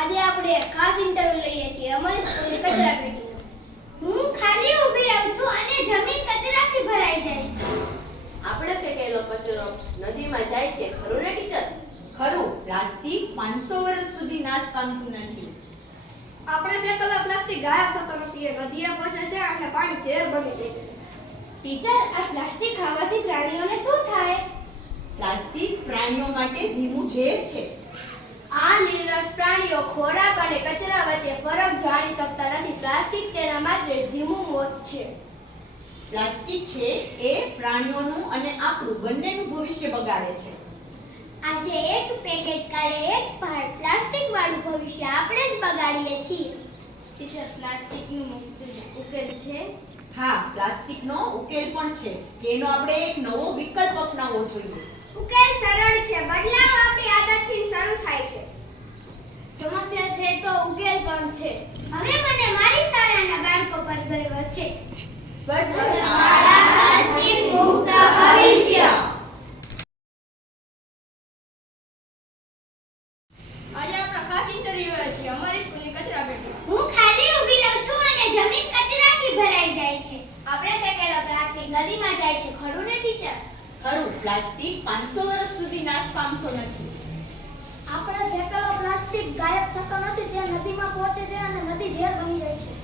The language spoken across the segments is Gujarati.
આજે આપણે ખાસ ઇન્ટરવ્યુ લઈએ છીએ અમારી સ્કૂલની કચરા પેટીનો. હું ખાલી ઊભી રહું છું અને જમીન કચરાથી ભરાઈ જાય છે. આપણે ફેંકેલો કચરો નદીમાં જાય છે, ખરું ને ટીચર? ખરું, પ્લાસ્ટિક 500 વર્ષ સુધી નાશ પામતું નથી. આપણે ફેંકેલો પ્લાસ્ટિક ગાયબ થતો નથી, એ નદીએ પહોંચે છે અને પાણી ઝેર બની જાય છે. ટીચર, આ પ્લાસ્ટિક ખાવાથી પ્રાણીઓને શું થાય? પ્લાસ્ટિક પ્રાણીઓ માટે ધીમું ઝેર છે. આ નિર્દોષ પ્રાણીઓ ખોરાક અને કચરા વચ્ચે ફરક જાણી શકતા નથી. પ્લાસ્ટિક તેના માટે ધીમું મોત છે. પ્લાસ્ટિક છે એ પ્રાણીઓનું અને આપણું બંનેનું ભવિષ્ય બગાડે છે. આજે એક પેકેટ, કાલે એક પહાડ, પ્લાસ્ટિક વાળું ભવિષ્ય આપણે જ બગાડીએ છીએ. ટીચર, પ્લાસ્ટિકનું ઉકેલ છે? હા, પ્લાસ્ટિકનો ઉકેલ પણ છે. તેનો આપણે એક નવો વિકલ્પ અપનાવવો જોઈએ. ઉકેલ સરળ છે. બદલાવ આપણી આદતથી શરૂ થાય છે. સમસ્યા છે તો ઉકેલ પણ છે. હવે મને મારી શાળાના બાળકો પર ગર્વ છે. સ્વચ્છ શાળા પ્લાસ્ટિક મુક્ત ભવિષ્ય. આજે આપણા ખાસ ઇન્ટરવ્યુ છે અમારી સ્કૂલની કચરા પેટી. હું ખાલી ઊભી રહું છું અને જમીન કચરાથી ભરાઈ જાય છે. આપણે ફેંકેલો પ્લાસ્ટિક નદીમાં જાય છે, ખરું ને ટીચર? ખરું, પ્લાસ્ટિક 500 વર્ષ સુધી નાશ પામતો નથી. આપણે ફેંકેલો પ્લાસ્ટિક ગાયબ થતો નથી, તે નદીમાં પહોંચે છે અને નદી ઝેર બની જાય છે.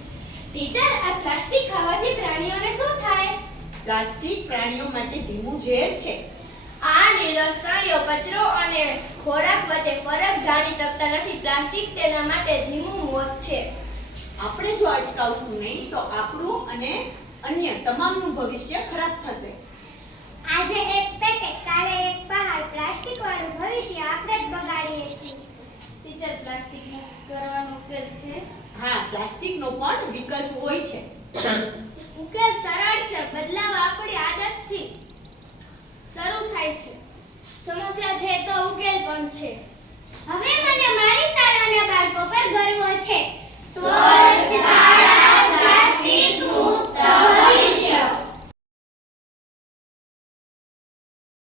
ટીચર, આ પ્લાસ્ટિક ખાવાથી પ્રાણીઓને શું થાય? પ્લાસ્ટિક પ્રાણીઓ માટે ધીમું ઝેર છે. આ નિર્દોષ પ્રાણીઓ કચરો અને ખોરાક વચ્ચે ફરક જાણી શકતા નથી. પ્લાસ્ટિક તેના માટે ધીમું મોત છે. આપણે જો અટકાવશું નહીં તો આપણું અને અન્ય તમામનું ભવિષ્ય ખરાબ થશે. આજે એક પેકેટ, કાલે એક પહાડ, પ્લાસ્ટિક વાળું ભવિષ્ય આપણે જ બગાડીએ છીએ. ટીચર, પ્લાસ્ટિક મુક્ત કરવાનો ઉકેલ છે? હા, પ્લાસ્ટિકનો પણ વિકલ્પ હોય છે. ઉકેલ સરળ છે. બદલાવ આપણી આદતથી શરૂ થાય છે. સમસ્યા છે તો ઉકેલ પણ છે. હવે મને મારી શાળાના બાળકો પર ગર્વ છે. સ્વચ્છ